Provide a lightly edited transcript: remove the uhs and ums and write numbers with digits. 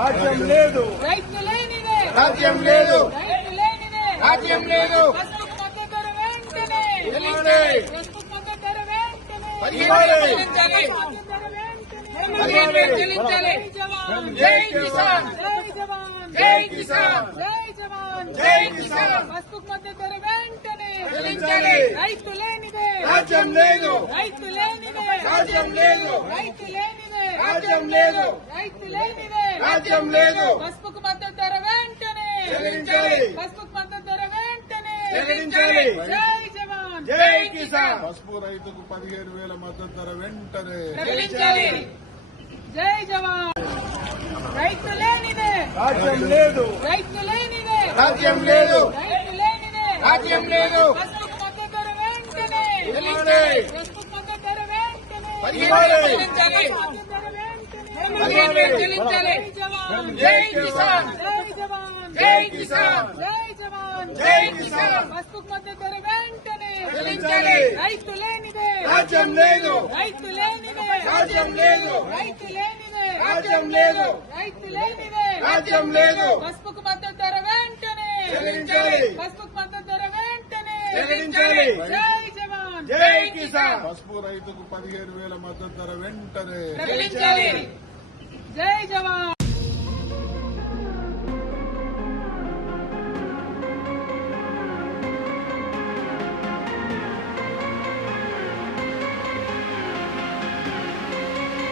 రాజ్యం లేదు, రైతు లేనిదే రాజ్యం లేదు, రైతు లేనిదే రాజ్యం లేదు. ప్రస్తుత మద్దతు ధర వెంటనే ఇవ్వాలి, ప్రస్తుత మద్దతు ధర వెంటనే ఇవ్వాలి, మద్దతు ధర వెంటనే చెల్లించాలి. జై జవాన్ జై కిసాన్, జై జవాన్ జై కిసాన్, జై జవాన్ జై కిసాన్. ప్రస్తుత మద్దతు ధర వెంటనే చెల్లించాలి. రైతు లేనిదే రాజ్యం లేదు, రైతు లేనిదే రాజ్యం లేదు, రైతు లేనిదే రాజ్యం లేదు, రైతు లేనిదే రాజ్యం లేదు. పసుపుకు మద్దతు ధర వెంటనే చెల్లించాలి. పసుపుకు మద్దతు ధర వెంటనే చెల్లించాలి. జై జవాన్ జై కిసాన్. పసుపు రైతుకు 15,000 మద్దతు ధర వెంటనే చెల్లించాలి. జై జవాన్ రైతు లేనిదే రాజ్యం లేదు, రైతు లేనిదే రాజ్యం లేదు, రైతు లేనిదే రాజ్యం లేదు. పసుపుకు మద్దతు ధర వెంటనే ఇవ్వాలి, పసుపుకు మద్దతు ధర వెంటనే ఇవ్వాలి, మద్దతు ధర వెంటనే చెల్లించాలి. జై జవాన్ జై కిసాన్, జై జవాన్ జై కిసాన్, జై జవాన్ జై కిసాన్. పసుపుకు మద్దతు ధర వెంటనే చెల్లించాలి. రైతు లేనిదే రాజ్యం లేదు, రైతు లేనిదే రాజ్యం లేదు, రైతు లేనిదే రాజ్యం లేదు, రైతు లేనిదే రాజ్యం లేదు. పసుపుకు మద్దతు ధర వెంటనే చెల్లించాలి. పసుపుకు మద్దతు ధర వెంటనే చెల్లించాలి. జై జవాన్ జై కిసాన్. పసుపు రైతుకు 15,000 మద్దతు ధర వెంటనే చెల్లించాలి. జై జవాన్